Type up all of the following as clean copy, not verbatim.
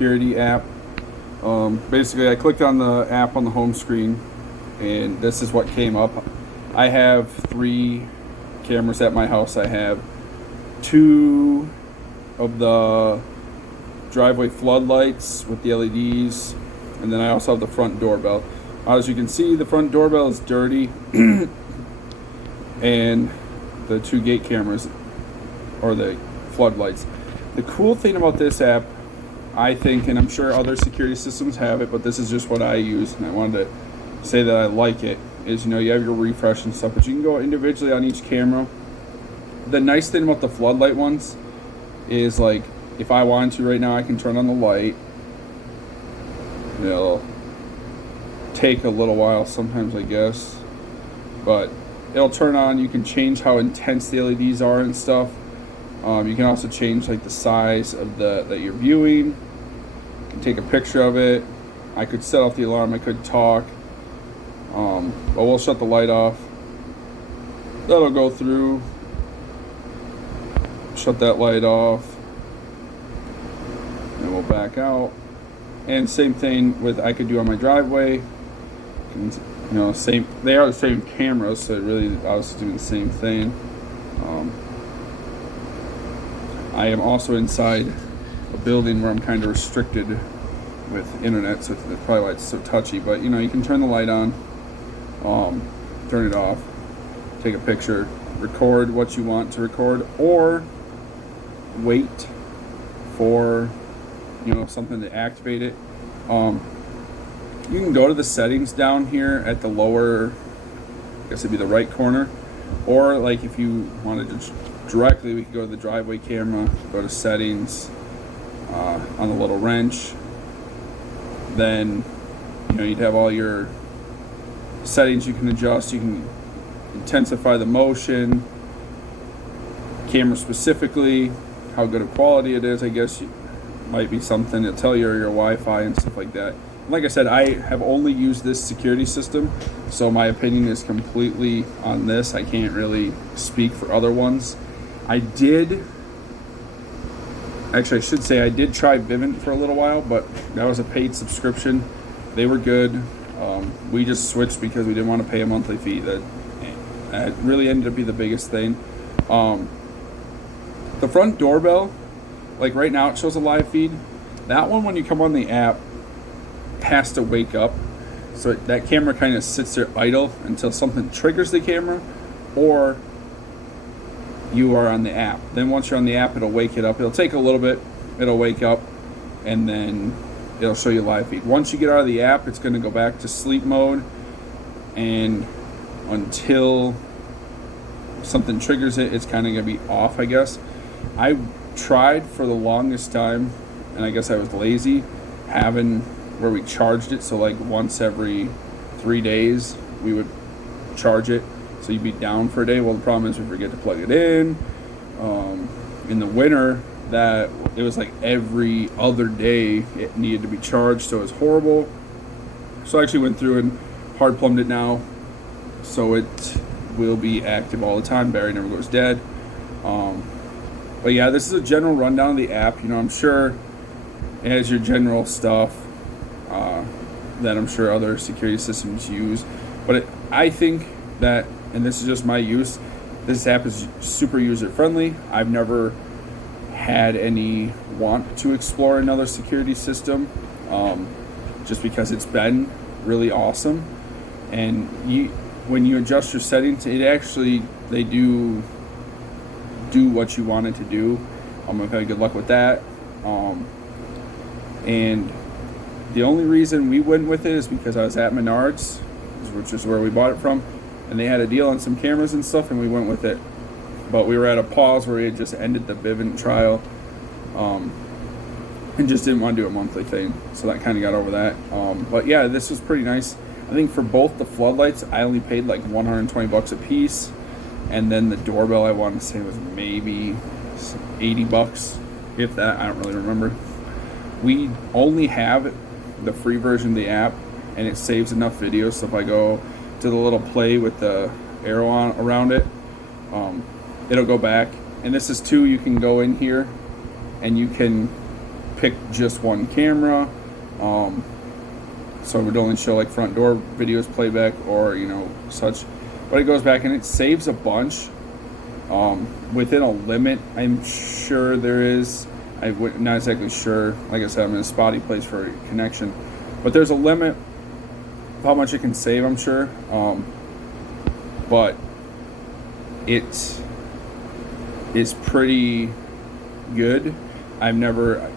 security app. Basically, I clicked on the app on the home screen, and this is what came up. I have 3 cameras at my house. I have 2 of the driveway floodlights with the LEDs, and then I also have the front doorbell. As you can see, the front doorbell is dirty, and the 2 gate cameras, or the floodlights. The cool thing about this app, I think, and I'm sure other security systems have it, but this is just what I use, and I wanted to say that I like it, is, you have your refresh and stuff, but you can go individually on each camera. The nice thing about the floodlight ones is, like, if I wanted to right now, I can turn on the light. It'll take a little while sometimes, I guess, but it'll turn on. You can change how intense the LEDs are and stuff. You can also change, like, the size of that you're viewing. You can take a picture of it. I could set off the alarm. I could talk. But we'll shut the light off. That'll go through. Shut that light off. And we'll back out. And same thing with I could do on my driveway. Same. They are the same cameras, so it really I was doing the same thing. I am also inside a building where I'm kind of restricted with internet, so that's probably why it's so touchy. But you can turn the light on, turn it off, take a picture, record what you want to record, or wait for something to activate it. You can go to the settings down here at the lower, I guess it'd be the right corner, or like if you wanted to directly, we could go to the driveway camera, go to settings, on the little wrench. Then you'd have all your settings you can adjust. You can intensify the motion, camera specifically, how good of quality it is. I guess might be something to tell you, or your Wi-Fi and stuff like that. Like I said, I have only used this security system, so my opinion is completely on this. I can't really speak for other ones. I should say I did try Vivint for a little while, but that was a paid subscription. They were good. We just switched because we didn't want to pay a monthly fee. That really ended up being the biggest thing. The front doorbell, like right now it shows a live feed. That one, when you come on the app, has to wake up. So that camera kind of sits there idle until something triggers the camera, or you are on the app. Then once you're on the app, it'll wake it up. It'll take a little bit. It'll wake up, and then it'll show you live feed. Once you get out of the app, it's going to go back to sleep mode, and until something triggers it, it's kind of going to be off, I guess. I tried for the longest time, and I guess I was lazy, having where we charged it. So like once every 3 days, we would charge it. So you'd be down for a day. Well, the problem is we forget to plug it in. In the winter, that it was like every other day it needed to be charged, so it was horrible. So I actually went through and hard plumbed it now, so it will be active all the time. Battery never goes dead. But yeah, this is a general rundown of the app. I'm sure it has your general stuff that I'm sure other security systems use. But I think that, and this is just my use, this app is super user-friendly. I've never had any want to explore another security system, just because it's been really awesome. And when you adjust your settings, they do what you want it to do. I've had good luck with that. And the only reason we went with it is because I was at Menards, which is where we bought it from, and they had a deal on some cameras and stuff, and we went with it. But we were at a pause where we had just ended the Vivint trial, and just didn't want to do a monthly thing, so that kind of got over that. But yeah, this was pretty nice. I think for both the floodlights, I only paid like $120 a piece, and then the doorbell, I want to say, was maybe $80, if that. I don't really remember. We only have the free version of the app, and it saves enough videos, so if I go to the little play with the arrow on around it, it'll go back. And this is too, you can go in here and you can pick just one camera. So it would only show like front door videos playback or, you know, such. But it goes back and it saves a bunch within a limit. I'm sure there is. I'm not exactly sure. Like I said, I'm in a spotty place for a connection. But there's a limit of how much it can save, I'm sure. But it is pretty good.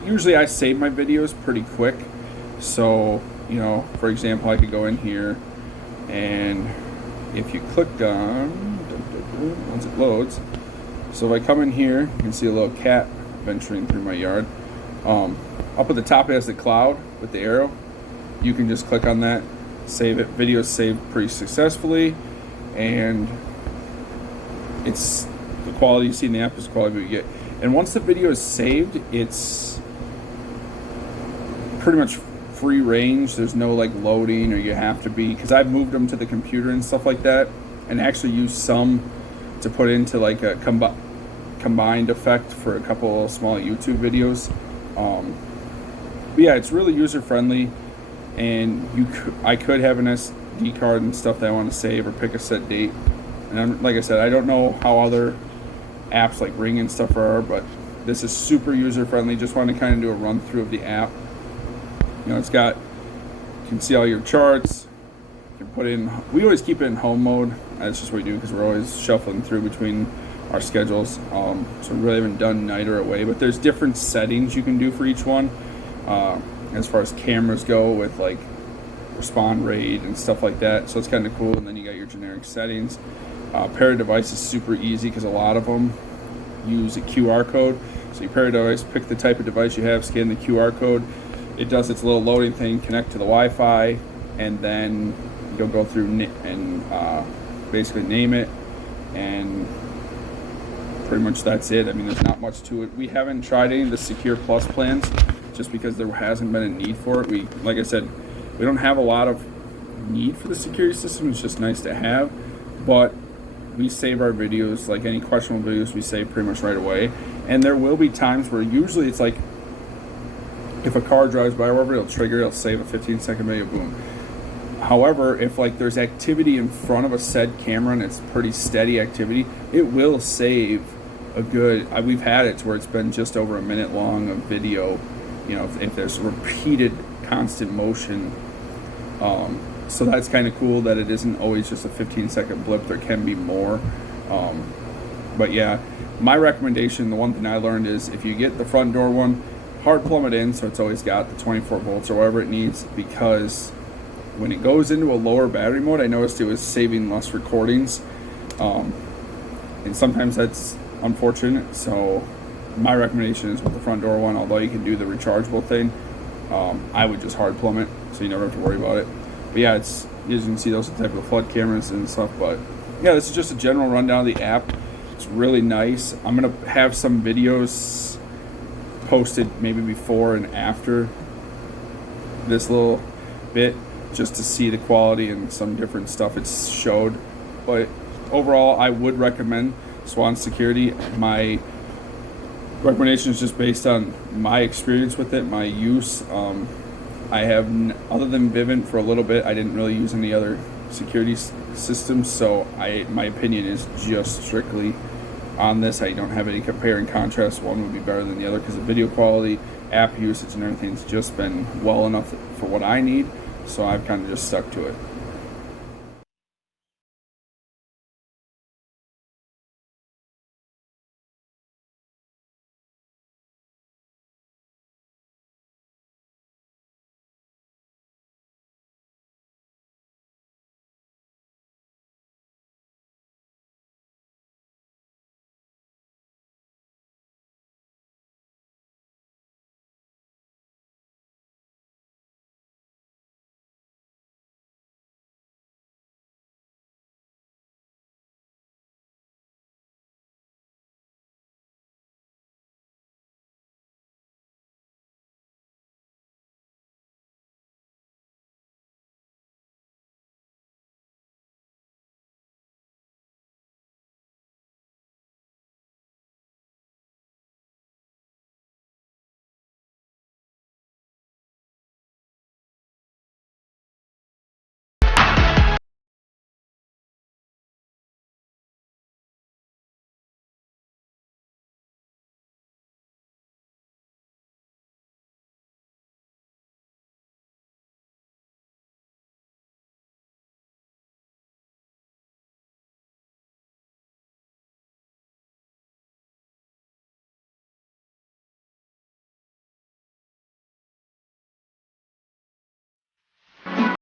Usually I save my videos pretty quick. So, you know, for example, I could go in here and if you click on, once it loads, so if I come in here, you can see a little cat venturing through my yard. Up at the top it has the cloud with the arrow. You can just click on that, save it. Video's saved pretty successfully, and it's the quality you see in the app is the quality you get. And once the video is saved, it's pretty much free range. There's no like loading or you have to be, because I've moved them to the computer and stuff like that, and actually used some to put into like a combined effect for a couple of small YouTube videos. But yeah, it's really user friendly, and I could have an SD card and stuff that I want to save or pick a set date. And like I said, I don't know how other apps like Ring and stuff are, but this is super user friendly. Just want to kind of do a run through of the app. You know, it's got, you can see all your charts. You can put in, we always keep it in home mode. That's just what we do because we're always shuffling through between our schedules. So we really haven't done night or away, but there's different settings you can do for each one. As far as cameras go, with like respond rate and stuff like that. So it's kind of cool. And then you got your generic settings. Pair a device is super easy because a lot of them use a QR code. So you pair a device, pick the type of device you have, scan the QR code. It does its little loading thing, connect to the Wi-Fi, and then you'll go through and basically name it, and pretty much that's it. I mean, there's not much to it. We haven't tried any of the Secure Plus plans just because there hasn't been a need for it. Like I said, we don't have a lot of need for the security system. It's just nice to have, but we save our videos, like any questionable videos we save pretty much right away. And there will be times where usually it's like if a car drives by or whatever, it'll trigger, it'll save a 15-second video, boom. However, if like there's activity in front of a said camera and it's pretty steady activity, it will save a good, we've had it to where it's been just over a minute long of video, you know, if there's repeated constant motion. So that's kind of cool that it isn't always just a 15-second blip. There can be more. But yeah, my recommendation, the one thing I learned is if you get the front door one, hard plumb it in so it's always got the 24 volts or whatever it needs, because when it goes into a lower battery mode, I noticed it was saving less recordings. And sometimes that's unfortunate. So my recommendation is with the front door one, although you can do the rechargeable thing, I would just hard plumb it so you never have to worry about it. But yeah, it's, as you can see, those are the type of flood cameras and stuff. But yeah, this is just a general rundown of the app. It's really nice. I'm going to have some videos posted maybe before and after this little bit just to see the quality and some different stuff it's showed. But overall, I would recommend Swann Security. My recommendation is just based on my experience with it, my use. I have, other than Vivint for a little bit, I didn't really use any other security systems, so my opinion is just strictly on this. I don't have any compare and contrast. One would be better than the other because the video quality, app usage, and everything's just been well enough for what I need, so I've kind of just stuck to it.